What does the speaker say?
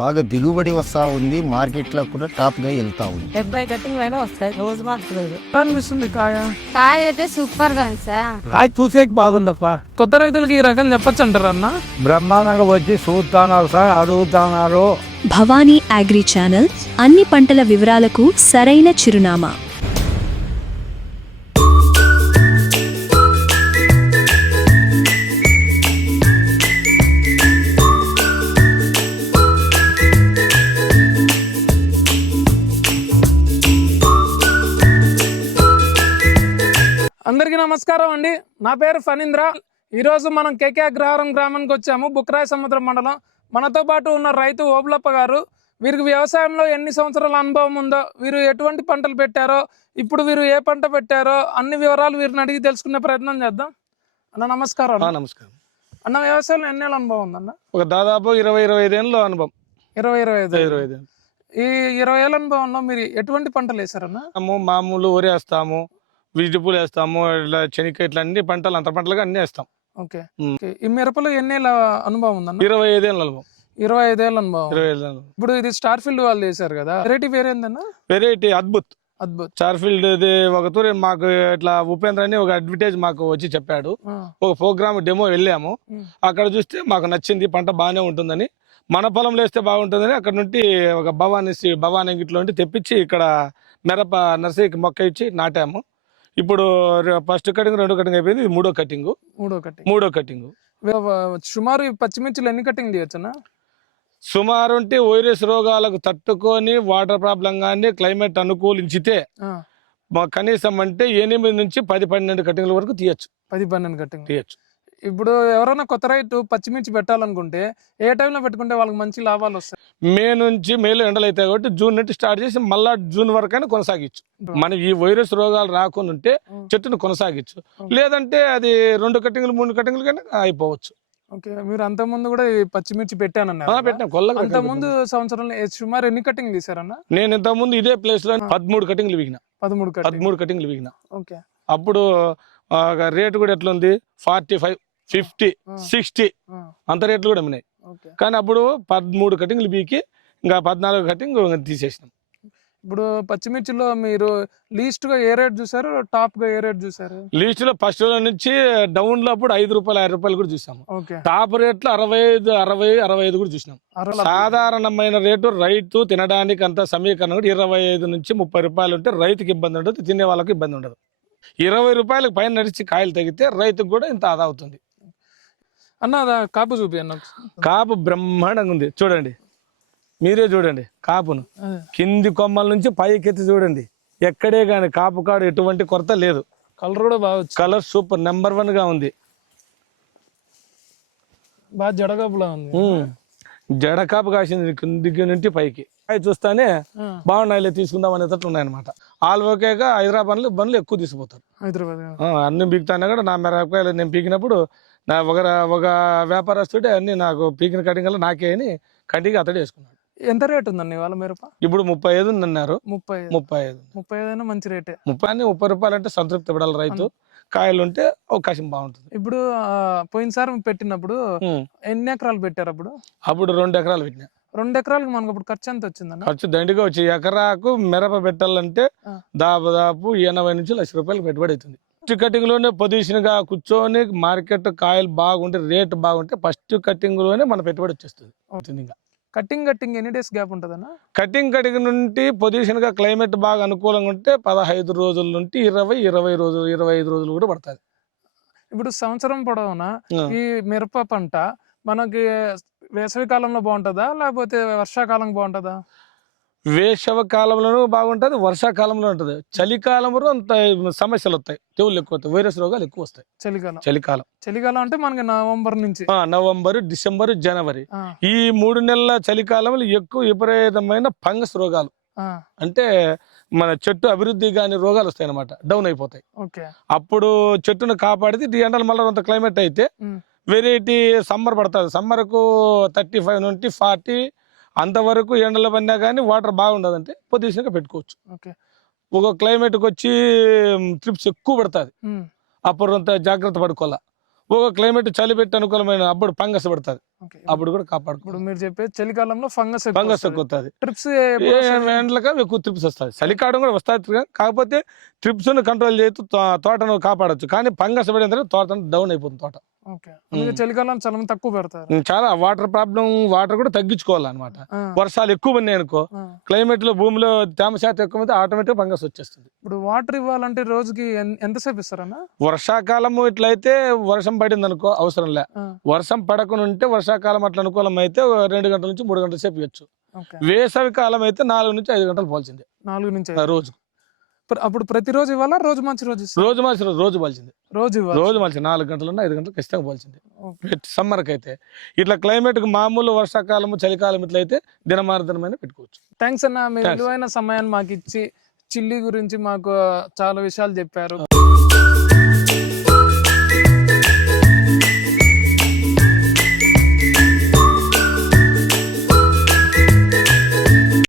బాగా దిగుబడి వస్తూ ఉంది, మార్కెట్లో కూడా టాప్గా వెళ్తా ఉంది. 70 కటింగ్ అయినా వస్తాయి రోజు మాత్రం. అనిపిస్తుంది కాయ కాయ అయితే సూపర్ గా ఉంది సార్. కాయ చూసేకి బాగుందప్ప. కొత్త రైతులకి ఈ రకం చెప్పచ్చు అంటారు అన్న? బ్రహ్మాండంగా వచ్చి చూస్తున్నారు సార్, అడుగుతున్నారు. భవానీ అగ్రి ఛానల్ అన్ని పంటల వివరాలకు సరైన చిరునామా. అందరికీ నమస్కారం అండి. నా పేరు ఫణీంద్ర. ఈరోజు మనం కేకే అగ్రహారం గ్రామానికి వచ్చాము, బుక్రాయ సముద్రం మండలం. మనతో పాటు ఉన్న రైతు ఓబులప్ప గారు. వీరికి వ్యవసాయంలో ఎన్ని సంవత్సరాల అనుభవం ఉందో, వీరు ఎటువంటి పంటలు పెట్టారో, ఇప్పుడు వీరు ఏ పంట పెట్టారో అన్ని వివరాలు వీరిని అడిగి తెలుసుకునే ప్రయత్నం చేద్దాం. అన్న నమస్కారం. నమస్కారం అన్న, వ్యవసాయంలో ఎన్ని ఏళ్ళ అనుభవం ఉందన్న? ఒక దాదాపు 20-25 ఏళ్ళ అనుభవం. 20-25 ఈ 20 ఏళ్ళ అనుభవంలో మీరు ఎటువంటి పంటలు వేసారన్న? మామూలు వరి వేస్తాము, వెజిటబుల్ వేస్తాము, ఇట్లా శనగ, ఇట్లా అన్ని పంటలు అంత పంటలుగా అన్ని వేస్తాం. ఓకే. ఈ మిరపలో ఎన్ని ఏళ్ళ అనుభవం ఉందన్న? 25 ఏళ్ళ అనుభవం. 25 ఏళ్ళ అనుభవం. 20 ఏళ్ళ అనుభవం. ఇప్పుడు ఇది స్టార్ ఫీల్డ్ వాళ్ళు చేశారు కదా, వెరైటీ పేరేందన్న? వెరైటీ అద్భుత్. అద్భుత్ స్టార్ ఫీల్డ్ ఇది ఒక తూరి మాకు ఇట్లా ఉపేంద్ర అని ఒక అడ్వర్టైజ్ మాకు వచ్చి చెప్పాడు. ఒక ప్రోగ్రామ్ డెమో వెళ్ళాము, అక్కడ చూస్తే మాకు నచ్చింది, పంట బాగానే ఉంటుందని, మన పొలంలో వేస్తే బాగుంటుందని అక్కడ నుండి ఒక భవానీ గిట్లో నుండి తెప్పించి ఇక్కడ మిరప నర్సరీకి మొక్క ఇచ్చి నాటాము. ఇప్పుడు ఫస్ట్ కటింగ్, 2 కటింగ్ అయిపోయింది, ఇది 3వ కటింగ్. సుమారు పచ్చిమిర్చిలు ఎన్ని కటింగ్ చేయొచ్చన్నా? సుమారు అంటే వైరస్ రోగాలకు తట్టుకొని వాటర్ ప్రాబ్లం కానీ క్లైమేట్ అనుకూలించితే కనీసం అంటే 8 నుంచి 10-12 కటింగ్ల వరకు తీయచ్చు. 10-12 కటింగ్ తీయచ్చు. ఇప్పుడు ఎవరైనా కొత్త రైతు పచ్చిమిర్చి పెట్టాలనుకుంటే ఏ టైంలో పెట్టుకుంటే వాళ్ళకి మంచి లాభాలు వస్తాయి? మేలో ఎండలు అవుతాయి కాబట్టి జూన్ నుండి స్టార్ట్ చేసి మళ్ళా జూన్ వరకైనా కొనసాగించు. మనం ఈ వైరస్ రోగాలు రాకుండా ఉంటే చెట్టును కొనసాగించు, లేదంటే అది 2 కటింగ్లు 3 కటింగ్లు కానీ అయిపోవచ్చు. ఓకే. మీరు అంత ముందు కూడా ఈ పచ్చిమిర్చి పెట్టానన్నారు. అంత ముందు సంవత్సరంలో సుమారు ఎన్ని కటింగ్ తీసారన్న? నేను ఇంత ముందు ఇదే ప్లేస్ లో 13 కటింగ్లు వీగిన. 13 కటింగ్లు వీగిన. ఓకే. అప్పుడు రేటు కూడా ఎట్లా ఉంది, 45, 50, 60 అంత రేట్లు కూడా ఉన్నాయి. కానీ అప్పుడు 13 కటింగ్లు బీకి ఇంకా 14 కటింగ్ తీసేసినాం. ఇప్పుడు పచ్చిమిర్చిలో మీరు లీస్ట్ గా ఏ రేట్ చూసారు, టాప్ గా ఏ రేట్ చూసారు? లీస్ట్ లో ఫస్ట్ నుంచి డౌన్ లో అప్పుడు 5 రూపాయలు 6 రూపాయలు కూడా చూసాము. టాప్ రేట్ లో 65, 60, 65 కూడా చూసినాం. సాధారణమైన రేటు రైతు తినడానికి అంత సమీకరణ కూడా 25 నుంచి 30 రూపాయలు ఉంటే రైతుకి ఇబ్బంది ఉండదు, తినే వాళ్ళకి ఇబ్బంది ఉండదు. 20 రూపాయలకు పైన నడిచి కాయలు తగ్గితే రైతుకు కూడా ఇంత ఆదా అవుతుంది. అన్న కాపు చూపి అన్న. కాపు బ్రహ్మాండంగా ఉంది, చూడండి, మీరే చూడండి కాపును. కింది కొమ్మల నుంచి పైకెత్తి చూడండి, ఎక్కడే కానీ కాపు కాడు ఎటువంటి కొరత లేదు. కలర్ కూడా బాగా, కలర్ సూపర్ నెంబర్ 1 గా ఉంది. బాగా జడకాపులా ఉంది. జడకాపు కాసింది కిందికి నుండి పైకి. అవి చూస్తానే బాగున్నాయిలే తీసుకుందాం అనేటట్లు ఉన్నాయన్నమాట. ఆల్ ఓకేగా హైదరాబాద్ బండ్లు ఎక్కువ తీసుకుపోతారు. అన్ని పీకుతానే కూడా నా మిరపకాయలు నేను పీకినప్పుడు నా ఒక వ్యాపారస్తుడే అన్ని నాకు పీకిన కటింగ్ నాకే అని కంటికి అతడు వేసుకున్నాడు. ఎంత రేట్ ఉందండి వాళ్ళ మిరప? ఇప్పుడు 35 ఉందన్నారు. 35 మంచి రేటే. 30 రూపాయలు అంటే సంతృప్తి పడాలి రైతు. కాయలు ఉంటే అవకాశం బాగుంటుంది. ఇప్పుడు పోయినసారి పెట్టినప్పుడు ఎన్ని ఎకరాలు పెట్టారు? అప్పుడు 2 ఎకరాలు పెట్టినా. 2 ఎకరాలకు మనకు అప్పుడు ఖర్చు ఎంత వచ్చిందన్న? ఖర్చు దండిగా వచ్చి ఎకరాకు మిరప పెట్టాలంటే దాదాపు 80 నుంచి 1,00,000 రూపాయలు పెట్టుబడి అవుతుంది. ఫస్ట్ కటింగ్ లోనే పొజిషన్ గా కూర్చొని మార్కెట్ కాయలు బాగుంటే రేట్ బాగుంటే ఫస్ట్ కటింగ్ లోనే మన పెట్టుబడి వచ్చేస్తుంది. ఇంకా కటింగ్ ఎన్ని డేస్ గ్యాప్ ఉంటుందన్న? కటింగ్ నుండి పొజిషన్ గా క్లైమేట్ బాగా అనుకూలంగా ఉంటే 15 రోజుల నుండి 20 రోజులు 25 రోజులు కూడా పడుతుంది. ఇప్పుడు సంవత్సరం పొడవునా ఈ మిరప పంట మనకి వేసవి కాలంలో బాగుంటుందా లేకపోతే వర్షాకాలం బాగుంటుందా? వేసవ కాలంలోనూ బాగుంటది, వర్షాకాలంలో ఉంటుంది. చలికాలంలో అంత సమస్యలు వస్తాయి, తెగుళ్ళు ఎక్కువ వస్తాయి, వైరస్ రోగాలు ఎక్కువ వస్తాయి. చలికాలం అంటే మనకి నవంబర్ నుంచి నవంబర్, డిసెంబర్, జనవరి ఈ 3 నెలల చలికాలంలో ఎక్కువ విపరీతమైన ఫంగస్ రోగాలు, అంటే మన చెట్టు అభివృద్ధి కాని రోగాలు వస్తాయి అన్నమాట, డౌన్ అయిపోతాయి. అప్పుడు చెట్టును కాపాడితే ఈ ఎండలు మళ్ళీ అంత క్లైమేట్ అయితే వెరైటీ సమ్మర్ పడుతుంది. సమ్మర్ కు 35 నుండి 40 అంతవరకు ఎండలు పడినా కానీ వాటర్ బాగుండదంటే పొజిషన్గా పెట్టుకోవచ్చు. ఒక క్లైమేట్కి వచ్చి ట్రిప్స్ ఎక్కువ పడుతుంది, అప్పుడు అంత జాగ్రత్త పడుకోవాలా. ఒక క్లైమేట్ చలి పెట్టి అనుకూలమైన అప్పుడు ఫంగస్ పడుతుంది, ఓకే. అప్పుడు కూడా కాపాడుకో. ఇప్పుడు మీరు చెప్పేది చలికాలంలో ఫంగస్ ఫంగస్ ఎక్కువ వస్తుంది, ట్రిప్స్ ఎండలకి ఎక్కువ ట్రిప్స్ వస్తుంది. చలికాలం కూడా వస్తుంది, కాకపోతే ట్రిప్స్ ను కంట్రోల్ చేస్తూ తోటను కాపాడొచ్చు. కానీ ఫంగస్ పడిన తోట డౌన్ అయిపోతుంది తోట. ఓకే. అందుకే చలికాలం చాలా మంది తక్కువ పెడతారు. చాలా వాటర్ ప్రాబ్లం, వాటర్ కూడా తగ్గించుకోవాలన్నమాట. వర్షాలు ఎక్కువ ఉన్నాయి అనుకో, క్లైమేట్ లో భూమిలో తేమ శాతం ఎక్కువ అయితే ఆటోమేటిక్ ఫంగస్ వచ్చేస్తుంది. ఇప్పుడు వాటర్ ఇవ్వాలంటే రోజుకి ఎంతసేపు ఇస్తారన్నా? వర్షాకాలం ఇట్లయితే వర్షం పడింది అనుకో అవసరం లే, వర్షం పడకుండా ఉంటే వర్షాకాలం అట్లా అనుకూలం అయితే 2 గంటల నుంచి 3 గంటల సేపు ఇవ్వచ్చు. వేసవి కాలం అయితే 4 నుంచి 5 గంటలు పోల్చింది 4 నుంచి రోజు. అప్పుడు ప్రతిరోజు ఇవ్వాలా, రోజు మంచి రోజు రోజు మార్చి రోజు పోల్చింది, రోజు మార్చి 4 గంటలు 5 గంటలు ఖచ్చితంగా పోల్చింది. సమ్మర్ కి అయితే ఇట్లా క్లైమేట్ కి మామూలు వర్షాకాలము చలికాలం ఇట్లయితే దినమార్దనమైన పెట్టుకోవచ్చు. థ్యాంక్స్ అన్న, మీ విలువైన సమయాన్ని మాకు ఇచ్చి చిల్లి గురించి మాకు చాలా విషయాలు చెప్పారు.